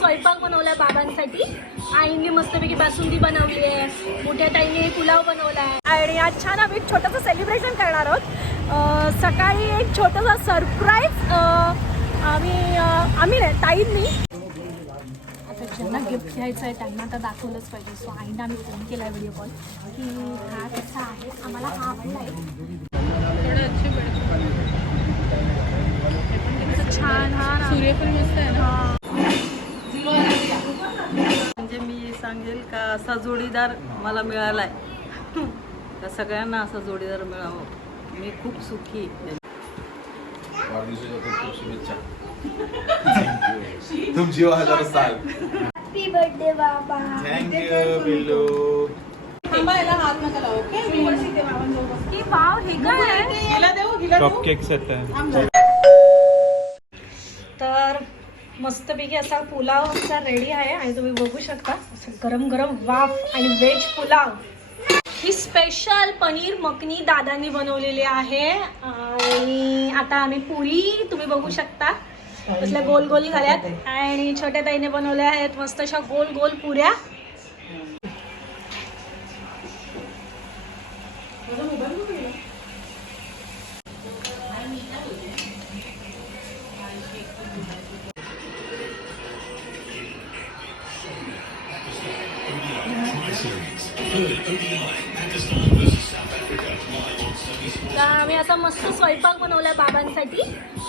स्वयंपाक बनवलाय बाबांसाठी. आईने मस्तपैकी बासुंदी बनवली आहे. मोठ्या ताईने पुलाव बनवलाय आणि आज छान आम्ही एक छोटंसं सेलिब्रेशन करणार आहोत. सकाळी एक छोटंसं सरप्राईज आम्ही आम्ही नाही ताईंनी. आता ज्यांना गिफ्ट घ्यायचं आहे त्यांना तर दाखवलंच पाहिजे. सो आईने आम्ही फोन केला आहे व्हिडिओ कॉल की हा कसा आहे? आम्हाला हा आवडला आहे. थोडं अच्छे पडते छान हा ना. सूर्य पण मस्त आहे ना. हा. म्हणजे मी सांगेल का असा जोडीदार मला मिळालाय. का सगळ्यांना असा जोडीदार मिळावं. मी खूप सुखी आहे. शुभेच्छा. तुमची हजार साल हॅपी बर्थडे बाबा. थँक्यू हात नका लावू ओके? मी बसते बाबांजवळ की वाव हे काय? आहे? हिला देऊ हिला मस्तपैकी असा पुलाव असा रेडी आहे आणि तुम्ही बघू शकता. गरम गरम वाफ आणि व्हेज पुलाव. ही स्पेशल पनीर मखनी दादांनी बनवलेली आहे. आणि आता आम्ही पुरी तुम्ही बघू शकता. कसल्या गोल गोल झाल्यात आणि छोट्या ताईने बनवल्या आहेत मस्त अशा गोल गोल पुऱ्या. असा मस्त स्वयंपाक बनवलाय बाबांसाठी.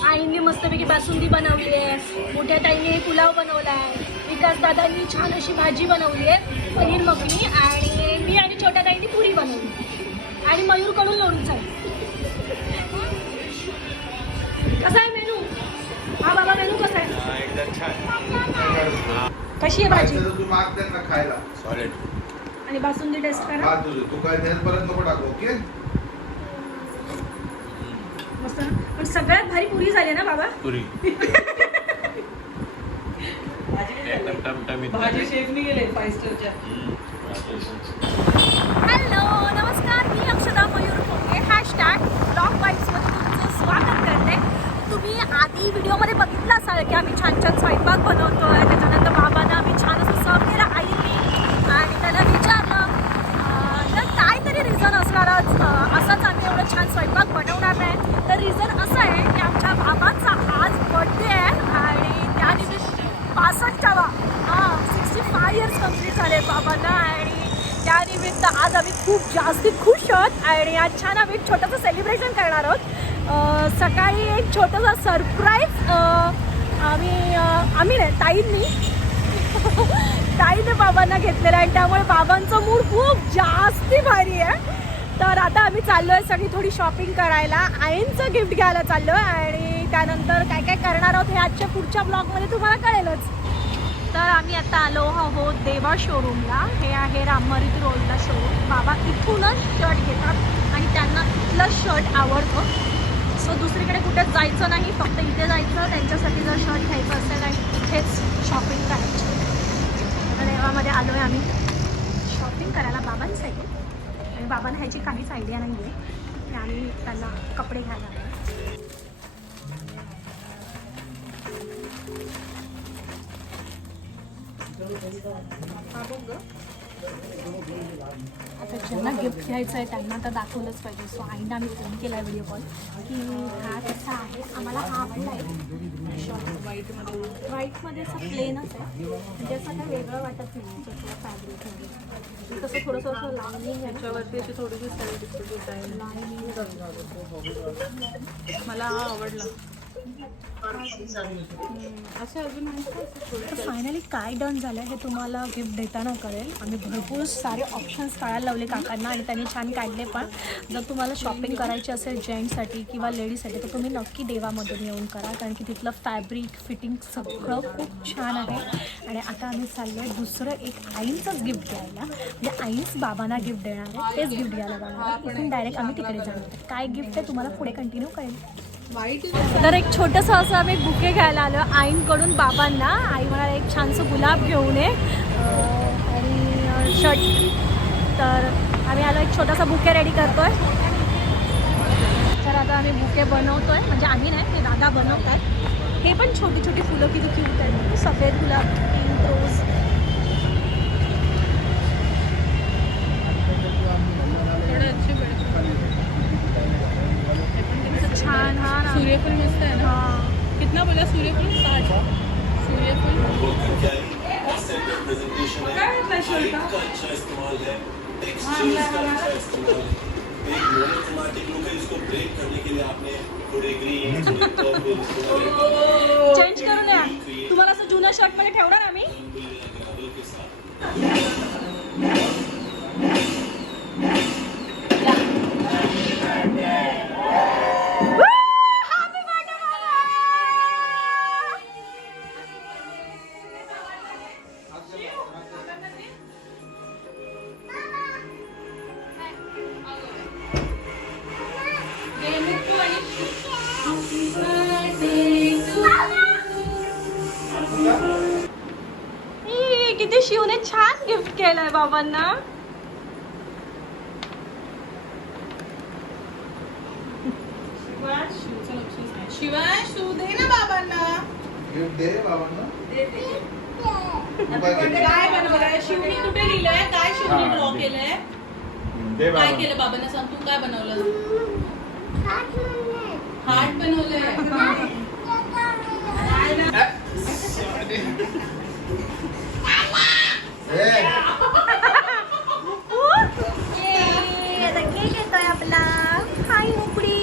आईने मस्तपैकी बासुंदी बनवली आहे. मोठ्या ताईने पुलाव बनवला आहे. विकास दादांनी छान अशी भाजी बनवली आहे. पनीर मखनी आणि मी आणि छोट्या ताईने पुरी बनवली. आणि मयूरकडून लोणचं आहे. कसा आहे मेनू? हा बाबा मेनू कसा आहे? एकदम छान. कशी आहे भाजी? खायला. सॉलिड आणि बासुंदी टेस्ट करा. हा तू काय परत नको टाकू ओके? मस्त. ना पण सगळ्यात भारी पुरी झाली ना बाबा? पुरी. एकदम टमटमीत भाजी शेफनी गेले फाईव्ह स्टारच्या हम्म. Congratulations. हॅलो नमस्कार मी अक्षदा मयूर खोके हॅशटॅग ब्लॉग वाईट्समध्ये तुमचं स्वागत करते. तुम्ही आधी व्हिडिओमध्ये बघितलं असाल की आम्ही छान छान स्वयंपाक बनवतो आहे त्याच्यानंतर बाबांना आम्ही छान असं सर्व केलं आईने आणि त्याला विचारलं अं, तर काहीतरी रिझन असणारच अं, असंच आम्ही एवढं छान स्वयंपाक बनवणार नाही तर रिझन असं आहे की आमच्या बाबांचा आज बर्थडे आहे आणि त्या दिवशी पासष्टावा हां सिक्स्टी फाय इयर्स कंप्लीट झाले बाबांना आणि त्यानिमित्त आज आम्ही खूप जास्त खुश आहोत आणि आज छान आम्ही एक छोटंसं सेलिब्रेशन करणार आहोत. सकाळी एक छोटंसं सरप्राईज आम्ही आम्ही नाही ताईंनी. ताईने बाबांना घेतलेलं आहे आणि त्यामुळे बाबांचं मूड खूप जास्ती भारी आहे. तर आता आम्ही चाललो आहे सगळी थोडी शॉपिंग करायला. आईंचं गिफ्ट घ्यायला चाललो आहे आणि त्यानंतर काय काय करणार आहोत हे आजच्या पुढच्या ब्लॉगमध्ये तुम्हाला कळेलच. तर आम्ही आता आलो आहोत देवा शोरूमला हे आहे राममरीत रोडला शोरूम बाबा इथूनच शर्ट घेतात आणि त्यांना इथलं शर्ट आवडतं. सो दुसरीकडे कुठेच जायचं नाही फक्त इथे जायचं. त्यांच्यासाठी जर शर्ट घ्यायचं असेल आणि इथेच शॉपिंग करायची. देवामध्ये आलो आहे आम्ही. शॉपिंग करायला बाबांसाठी. आणि बाबांना ह्याची काहीच आयडिया नाही आहे आम्ही त्यांना कपडे घ्यायला आता ज्यांना गिफ्ट घ्यायचं आहे त्यांना तर दाखवलंच पाहिजे. सो आईने आम्ही फोन केला आहे व्हिडिओ कॉल की हा कसा आहे? आम्हाला हा आवडला आहे व्हाईटमध्ये व्हाईटमध्ये असं प्लेनच आहे. म्हणजे असं काही वेगळं वाटत नाही. त्याचं फॅब्रिकमध्ये तसं थोडंसं असं ना त्याच्यावरती अशी थोडीशी डिझाईन लाईनिंग मला हा आवडला. अजून तर फायनली काय डन झालं हे तुम्हाला गिफ्ट देताना कळेल. आम्ही भरपूर सारे ऑप्शन्स काढायला लावले काकांना आणि त्यांनी छान काढले पण. जर तुम्हाला शॉपिंग करायची असेल जेंट्ससाठी किंवा लेडीजसाठी तर तुम्ही नक्की देवामधून येऊन करा. कारण की तिथलं फॅब्रिक फिटिंग सगळं खूप छान आहे. आणि आता आम्ही चाललो आहे दुसरं एक आईंचंच गिफ्ट द्यायला म्हणजे आईच बाबांना गिफ्ट देणार आहे. तेच गिफ्ट द्यायला जाणार आहे. इथून डायरेक्ट आम्ही तिकडे जाणार काय गिफ्ट आहे तुम्हाला पुढे कंटिन्यू कळेल. तर एक छोटंसं असं आम्ही बुके घ्यायला आलो. आईंकडून बाबांना. आई म्हणाला एक छानसं गुलाब घेऊन ये. आणि शर्ट तर आम्ही आलो एक छोटासा बुके रेडी करतोय. तर आता आम्ही बुके बनवतोय. म्हणजे आम्ही नाही ते दादा बनवत आहेत हे पण छोटी छोटी फुलं किती क्यूट आहेत. सफेद गुलाब पिंक सूर्यफुल मस्त है ना? कितना बोला सूर्यफुल? साठ. सूर्यफुल? एक मोनोक्रोमैटिक लुक है हाँ, हाँ, हाँ. इसको ब्रेक करने के लिए आपने थोडे ग्रीन थोडे पर्पल चेंज करू नया? तुम्हाला असं जुन्या शर्ट मध्ये ठेवणार? बाबांना. शिवाय शू दे ना बाबांना. गिफ्ट दे बाबांना. काय बनवलंय? शिवनी कुठे लिहिलंय काय शिवनी ड्रॉ. केलंय? दे काय बाबांना. केलं बाबांना? सांग तू काय बनवलं? हार्ट बनवलंय. ए, आता केक येतोय आपला हाय उकडी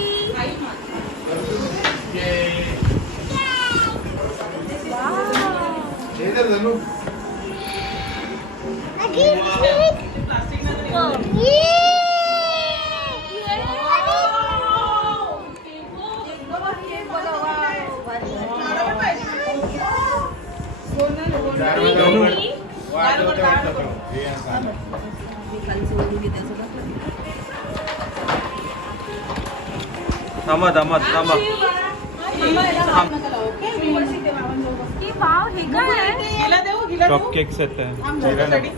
हे सांग. थांबा थांबा थांबा. की वाव हे काय कप केक्स आहेत आमच्यासाठी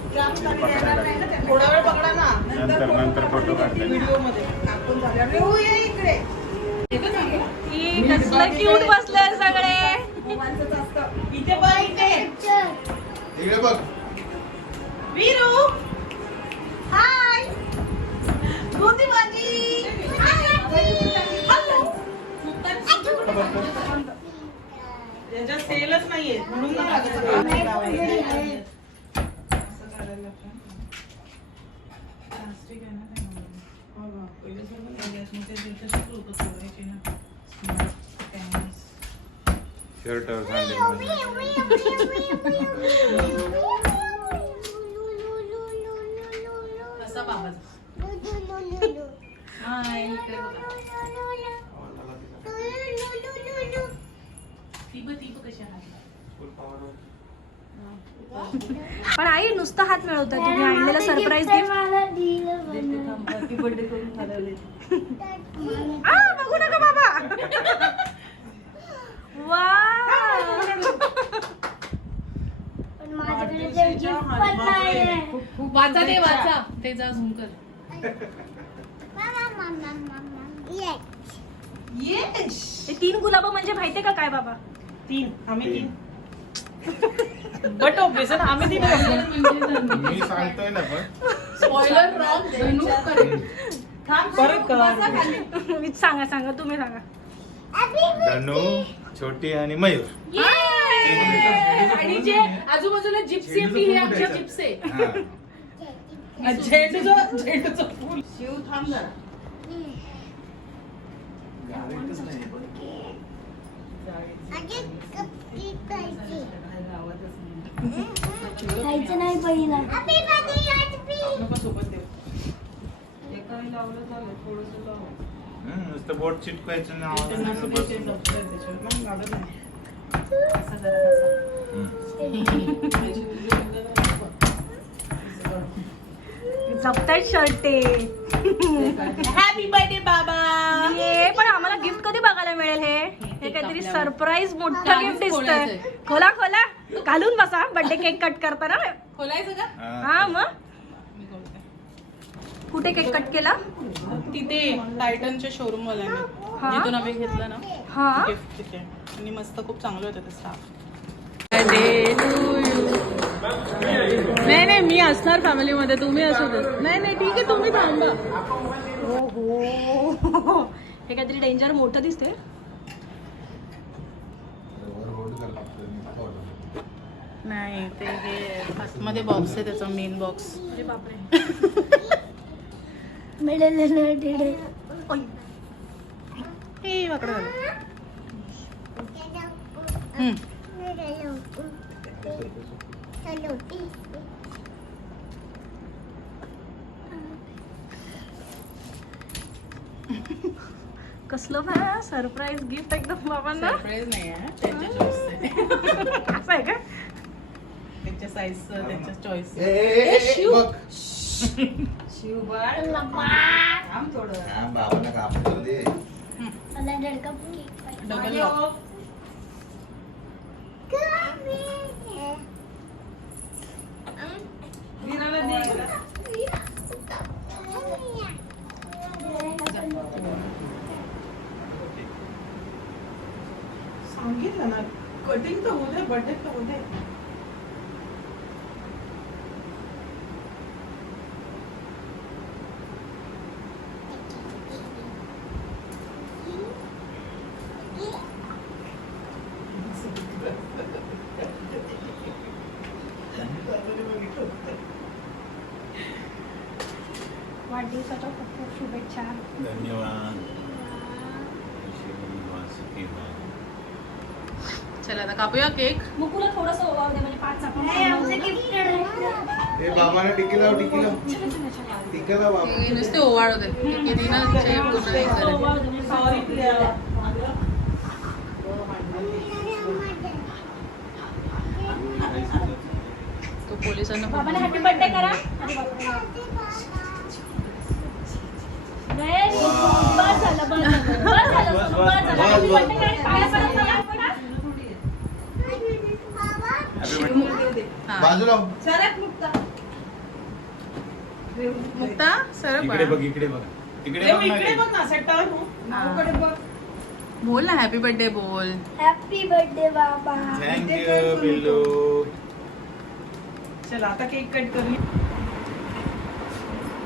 थोडा वेळ पकडा ना. नंतर नंतर फोटो काढते. व्हिडिओमध्ये आपण झाल्यावर येऊ ये इकडे. येतं ना गं? ई, कसलं क्यूट बसले सगळे. इथे बघ इथे. इकडे बघ. वीरू. हाय मोठी भाजी याच्यात तेलच नाहीये म्हणून नाही पण आई नुसतं हात मिळवतोय. तुम्ही आणलेलं सरप्राईज बघू नका बाबा. वा. वाचा ते वाचा. ते जा झूम कर. येस हे तीन गुलाब म्हणजे माहितीये का काय बाबा? तीन. आम्ही तीन. बट ऑब्विस आम्ही तीन मी सांगतोय ना पण. स्पॉइलर रॉंग परत कर. मी सांगा सांगा तुम्ही सांगा. धनू छोटी आणि मयूर. आणि जे आजूबाजूला जिप्सी आहे ती ही आमच्या जिप्सी हा. झेंडूचं झेंडूचं फुल. शिव थांब जरा. खायचं नाही पहिला हं, नुसतं बोट चिटकायचं. हं. जपतायत शर्ट ते हॅपी बर्थडे बाबा ये पण आम्हाला गिफ्ट कधी बघायला मिळेल हे हे काहीतरी सरप्राईज मोठं गिफ्ट दिसतंय. खोला खोला. घालून बसा. बर्थडे केक कट करताना खोलायचं का? हा. हा मग. कुठे केक कट केला? तिथे टायटनच्या शोरूम हा? वाल्याने जिथून आम्ही घेतलं ना हा. आणि मस्त खूप चांगलं होतं ते स्टाफ नाही नाही मी असणार फॅमिलीमध्ये तुम्ही असू दे. नाही नाही ठीक आहे तुम्ही थांबा. हो हे काहीतरी डेंजर मोठं दिसते वर hold करायला लागतं. नको वाटत. नाही ते हे आतमध्ये बॉक्स आहे त्याचा मेन बॉक्स हे वाकडं झालं. कसलं बा सरप्राईज गिफ्ट एकदम बाबांना. सरप्राईज नाही आहे त्यांच्या असं आहे का? त्यांच्या साईजचं त्यांच्या चॉईस शिवबाळ थांब थोडं बाबांना कापून दे डबल लॉक वीराला दे सांगितलं ना कटिंग तर होऊ दे बर्थडे तर होऊ दे वाढदिवसाच्या खूप खूप शुभेच्छा धन्यवाद सुखी व्हा. चला आता कापूया केक. मुकुला थोडस ओवाळ दे म्हणजे पाच आपण ए बाबांना टिकी लाव टिकी लाव. टिकी लाव बाबा. हे नुसते ओवाळ होते. ना ते पूर्ण तो पोलिसांना बाबाने हॅपी बर्थडे करा. बाजूला हो. सरक मुक्ता मुक्ता सरळ इकडे बघ इकडे बघ. इकडे बघ ना इकडे ते. बघ ना सेटवर हो. नावकडे बघ. बोल ना हॅपी बर्थडे बोल. हॅपी बर्थडे बाबा. You, पिल्लू चला आता केक कट करूया.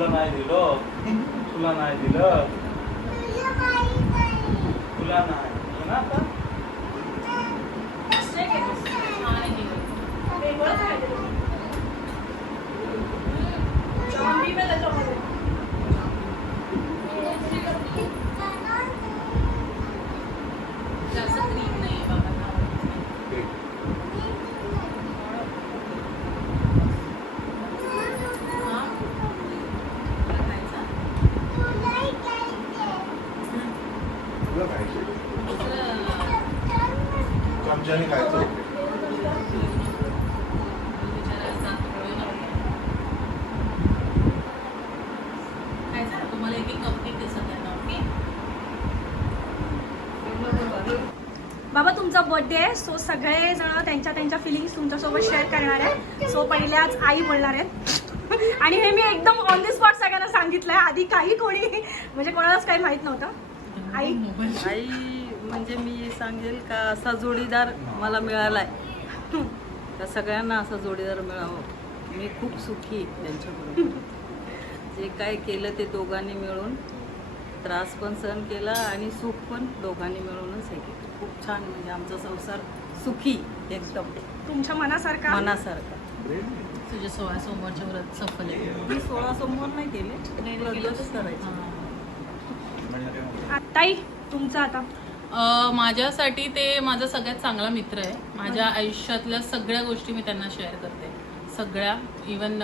तुला नाही दिलं तुला नाही दिलं तुला नाही हो ना आता? जास्त चमच्याने खायचं बाबा तुमचा बर्थडे आहे सो सगळे जण त्यांच्या त्यांच्या फिलिंग्स तुमच्यासोबत शेअर करणार आहे सो पहिले आज आई बोलणार आहेत. आणि हे मी एकदम ऑन दी स्पॉट सगळ्यांना सांगितलंय. आधी काही कोणी म्हणजे कोणालाच काही माहीत नव्हतं. आई. आई. म्हणजे मी सांगेल का असा जोडीदार मला मिळालाय. का सगळ्यांना असा जोडीदार मिळावं. मी खूप सुखी आहे त्यांच्याबरोबर जे काय केलं ते दोघांनी मिळून त्रास पण सहन केला आणि सुख पण दोघांनी मिळूनच हे केलं. खूप छान म्हणजे आमचा संसार सुखी एकदम. तुमच्या मनासारखा? मनासारखा. तुझे सोळा सोमवारच्या व्रत सफल आहे. मी सोळा सोमवार नाही केले व्रतच करायचे. ताई तुमचं आता. माझ्यासाठी ते माझा सगळ्यात चांगला मित्र आहे. माझ्या आयुष्यातल्या सगळ्या गोष्टी मी त्यांना शेअर करते. सगळ्या. इवन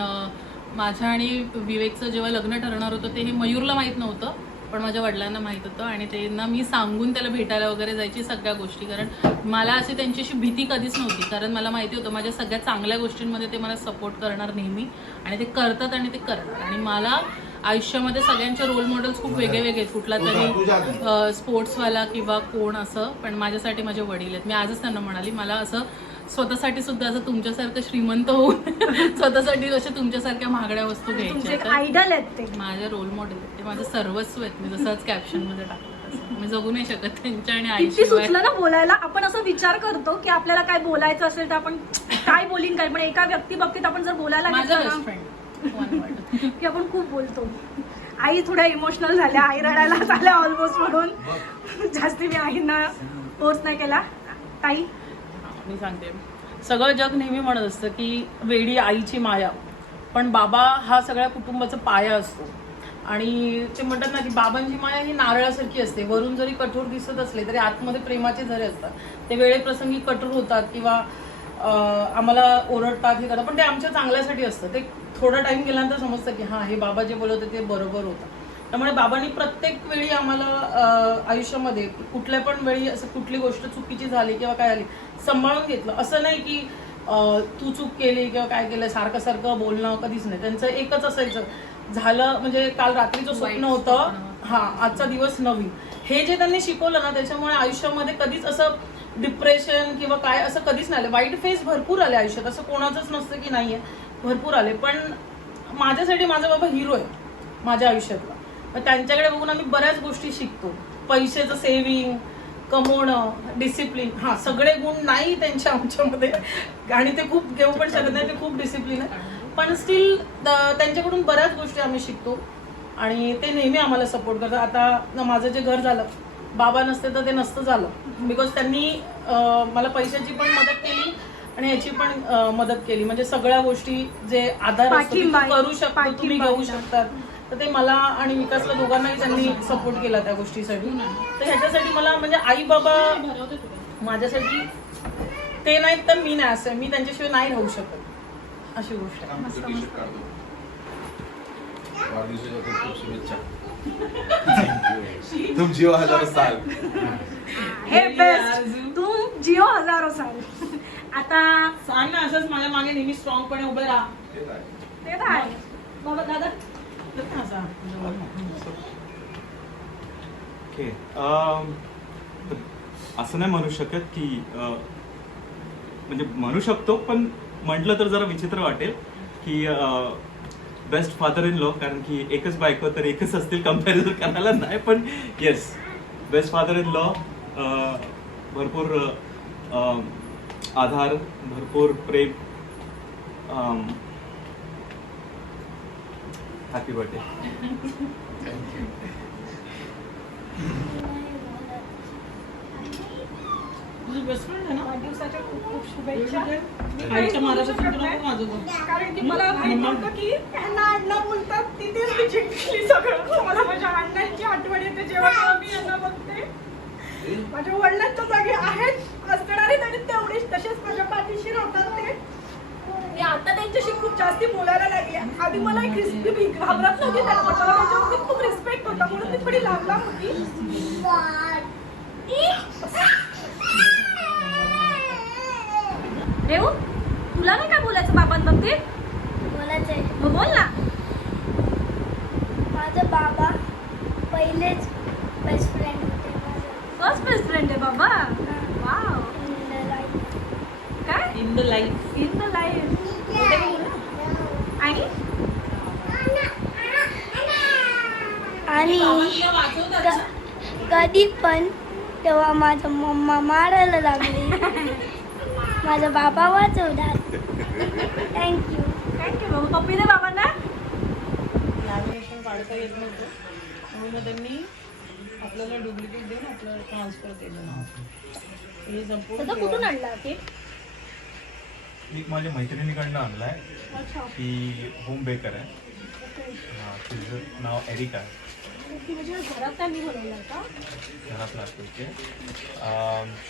माझ्या आणि विवेकचं जेव्हा लग्न ठरणार होतं ते हे मयूरला माहीत नव्हतं. पण माझ्या वडिलांना माहीत होतं आणि त्यांना मी सांगून त्याला भेटायला वगैरे जायची सगळ्या गोष्टी. कारण मला अशी त्यांच्याशी भीती कधीच नव्हती. कारण मला माहिती होतं माझ्या सगळ्या चांगल्या गोष्टींमध्ये ते मला सपोर्ट करणार नेहमी. आणि ते करतात आणि ते करणार आणि मला आयुष्यामध्ये सगळ्यांचे रोल मॉडेल्स खूप वेगळे वेगळे आहेत. कुठला तरी स्पोर्ट्सवाला किंवा कोण असं पण माझ्यासाठी माझे वडील आहेत. मी आजच त्यांना म्हणाली मला असं स्वतःसाठी सुद्धा असं तुमच्यासारखं श्रीमंत होऊन स्वतःसाठी अशा तुमच्यासारख्या महागड्या वस्तू घ्यायच्या आयडल आहेत. ते. माझे रोल मॉडेल आहेत. ते माझं सर्वस्व आहेत. मी जसंच कॅप्शनमध्ये टाकलं तसं. मी जगू नाही शकत त्यांच्या आणि किती आईशिवाय. सुचलं ना बोलायला. आपण असं विचार करतो की आपल्याला काय बोलायचं असेल तर आपण काय बोलीन काय? पण एका व्यक्ती बाबतीत आपण जर बोलायला माझा बेस्ट की आपण खूप बोलतो. आई थोड्या इमोशनल झाल्या आई रडायला झाल्या ऑलमोस्ट म्हणून. जास्ती मी आईंना फोर्स नाही केला. ताई? मी सांगते. सगळं जग नेहमी म्हणत असतं की वेडी आईची माया. पण बाबा हा सगळ्या कुटुंबाचा पाया असतो. आणि ते म्हणतात ना की बाबांची माया ही नारळासारखी असते. वरून जरी कठोर दिसत असले तरी आतमध्ये प्रेमाचे झरे असतात. ते वेळेप्रसंगी कठोर होतात किंवा आम्हाला ओरडतात हे करतात. पण ते आमच्या चांगल्यासाठी असतं. ते थोडा टाइम गेल्यानंतर समजतं की हां हे बाबा जे बोलत होते ते बरोबर होतं. त्यामुळे बाबांनी प्रत्येक वेळी आम्हाला आयुष्यामध्ये कुठल्या पण वेळी असं कुठली गोष्ट चुकीची झाली किंवा काय झाली सांभाळून घेतलं. असं नाही की तू चूक केली किंवा काय केलं सारखं सारखं बोलणं कधीच नाही. त्यांचं एकच असायचं. झालं म्हणजे काल रात्रीचं स्वप्न होतं हा आजचा दिवस नवीन. हे जे त्यांनी शिकवलं ना त्याच्यामुळे आयुष्यामध्ये कधीच असं डिप्रेशन किंवा काय असं कधीच नाही आलं. वाईट फेस भरपूर आले आयुष्यात. असं कोणाचंच नसतं की नाहीये. भरपूर आले. पण माझ्यासाठी माझा बाबा हिरो आहे माझ्या आयुष्यातला. मग त्यांच्याकडे बघून आम्ही बऱ्याच गोष्टी शिकतो. पैशाचं सेव्हिंग कमवणं डिसिप्लिन हा सगळे गुण नाही त्यांच्या आमच्यामध्ये. आणि ते खूप घेऊ पण शकत नाही ते खूप डिसिप्लिन आहे. पण स्टील त्यांच्याकडून बऱ्याच गोष्टी आम्ही शिकतो. आणि ते नेहमी आम्हाला सपोर्ट करतात. आता माझं जे घर झालं बाबा नसते तर ते नसतं झालं. बिकॉज त्यांनी मला पैशाची पण मदत केली. आणि ह्याची पण मदत केली. म्हणजे सगळ्या गोष्टी जे आधार. करू शकतो तुम्ही घेऊ. शकतात. तर ते मला आणि विकासला दोघांनाही त्यांनी सपोर्ट केला त्या गोष्टीसाठी. तर ह्याच्यासाठी मला म्हणजे आई बाबा माझ्यासाठी ते नाहीत तर मी नाही असं. मी त्यांच्याशिवाय नाही राहू शकत. अशी गोष्ट तुम जिओ हजार साल. हे बेस्ट तू जिओ हजारो साल. आता सांग ना असंच माझ्या मागे नेहमी स्ट्रॉंगपणे उभे राहा. ते तर आहे. बाबा दादा. असा. ओके अम, असं नाही म्हणू शकत की अ, म्हणजे म्हणू शकतो पण म्हटलं तर जरा विचित्र वाटेल की बेस्ट फादर इन लॉ कारण की एकच बायको तर एकच असतील कंपॅरिझन करायला नाही पण yes best father in law भरपूर अ, आधार भरपूर प्रेम हॅपी बर्थडे तुझी बेस्ट फ्रेंड आहे ना? वाढदिवसाच्या खूप खूप शुभेच्छा. मी. कारण की मला माहीत होतं की यांना अण्णा बोलतात. तिथेच मी जिंकली सगळं. मला माझ्या अण्णांची आठवण येते जेव्हा जेव्हा मी यांना बघते. माझ्या वडिलांच्या जागी आहेत असणारे तरी तेवढेच तसेच माझ्या पाठीशी राहतात ते. मी आता त्यांच्याशी खूप जास्ती बोलायला लागली आधी मला एक रिस्क मी घाबरत नव्हती त्यांच्यामध्ये खूप रिस्पेक्ट होता म्हणून मी थोडी लांब लांब होती. रेऊ तुला नाही काय बोलायचं बाबांबाबतीत बोलायचंय. मग बोल ना. माझं बाबा पहिलेच बेस्ट फ्रेंड होते माझं फर्स्ट बेस्ट फ्रेंड आहे बाबा. Wow in the life. काय in the life in the life आणि? आणि कधी पण तेव्हा माझा मम्मा मारायला लागली. माझा बाबा वाचवणार थँक्यू थँक्यू बाबा पप्पी दे बाबांना? लॅमिनेशन काढता येत नव्हतं. म्हणून मग त्यांनी आपल्याला डुप्लिकेट देऊन आपल्याला ट्रान्सफर केलं. हे. संपूर्ण कुठून आणला की एक माझ्या मैत्रिणीकडनं आणलाय. अच्छा. ती होम बेकर आहे. हा, तिचं नाव एरिका आहे. ती म्हणजे घरात त्यांनी बनवलं का? घरात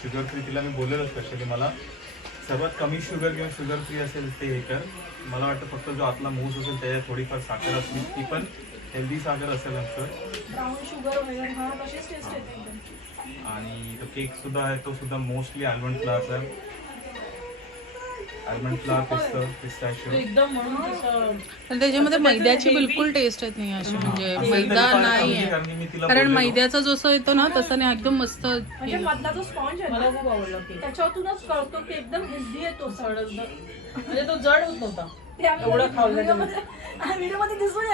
शुगर फ्री तिला मी बोललेलो स्पेशली मला. सर्वात कमी शुगर किंवा शुगर फ्री असेल ते हे कर मला वाटतं फक्त जो आतला मूस असेल त्याच्यात थोडीफार साखर असली ती पण हेल्दी साखर असेल आमचं. आणि तो केक सुद्धा आहे तो सुद्धा मोस्टली आल्मंड फ्लावर्स आहे. आलमंड फ्लावर पिस्ता पिस्ताशिओ त्याच्यामध्ये मैद्याची बिलकुल टेस्ट येत नाही अशी म्हणजे मैदा नाही आहे कारण. मैद्याचा जसं येतो ना तसं नाही एकदम मस्त म्हणजे मधला जो स्पॉन्ज आहे मला ना, खूप आवडलं त्याच्यातूनच कळतो की एकदम हेल्दी येतो म्हणजे तो जड होत नव्हता. एवढं खाल्लं दिसून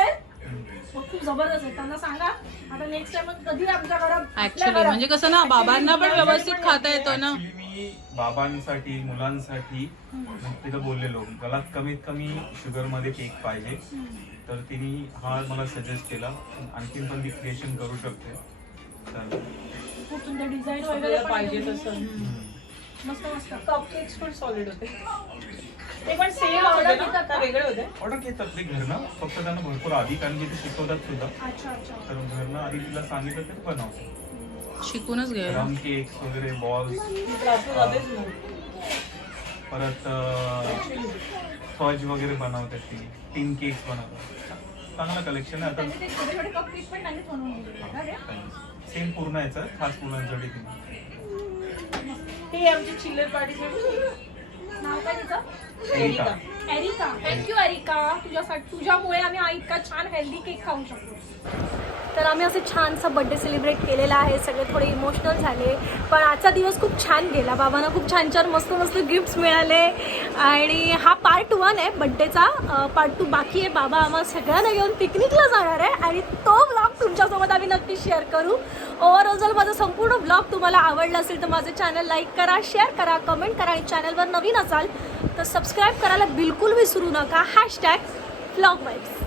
खूप जबरदस्त आहे. त्यांना सांगा. आता नेक्स्ट टाइम कधी आमच्या घरात आपल्या ऍक्च्युली घरात- म्हणजे कसं ना बाबांना पण व्यवस्थित खाता येतो. ना. मी बाबांसाठी मुलांसाठी तिथं बोललेलो. मला कमीत कमी शुगरमध्ये केक पाहिजे. तर तिने हा मला सजेस्ट केला. आणखीन पण ती क्रिएशन करू शकते. तर खूप सुंदर डिझाईन वगैरे आपल्याला पण पाहिजे. तसं. मस्त मस्त. कप केक्स पण सॉलिड होते. ते पण सेम सेम ऑर्डर होते ना? घेतात का वेगळे होते. ऑर्डर घेतात ते घरनं फक्त त्यांना भरपूर आधी कारण की ते शिकवतात सुद्धा. अच्छा अच्छा. तर घरनं आधी तिला सांगितलं ते बनवते शिकूनच रम केक्स वगैरे बॉल्स परत फज वगैरे बनवतात ती. तीन केक्स बनवतात चांगलं कलेक्शन आहे. ते? आता सेम पूर्ण याचं खास मुलांसाठी तिने ही आमची चिल्लर पार्टी नाव काय तिचं एरिका. एरिका. Thank you Erica. तुझ्यासाठी तुझ्यामुळे आम्ही इतका छान हेल्दी केक खाऊ शकतो. तर आम्ही असं छानसा बड्डे सेलिब्रेट केलेला आहे. सगळे थोडे इमोशनल झाले. पण आजचा दिवस खूप छान गेला. बाबांना खूप छान छान मस्त मस्त गिफ्ट्स मिळाले. आणि हा पार्ट वन आहे बड्डेचा पार्ट टू बाकी आहे. बाबा आम्हाला सगळ्यांना घेऊन पिकनिकला जाणार आहे. आणि तो ब्लॉग तुमच्यासोबत आम्ही नक्की शेअर करू. ओव्हरऑल जर माझा संपूर्ण ब्लॉग तुम्हाला आवडला असेल तर माझं चॅनल लाईक करा शेअर करा कमेंट करा आणि चॅनलवर नवीन असाल तर सबस्क्राईब करायला बिलकुल विसरू नका. Hashtag blog vibes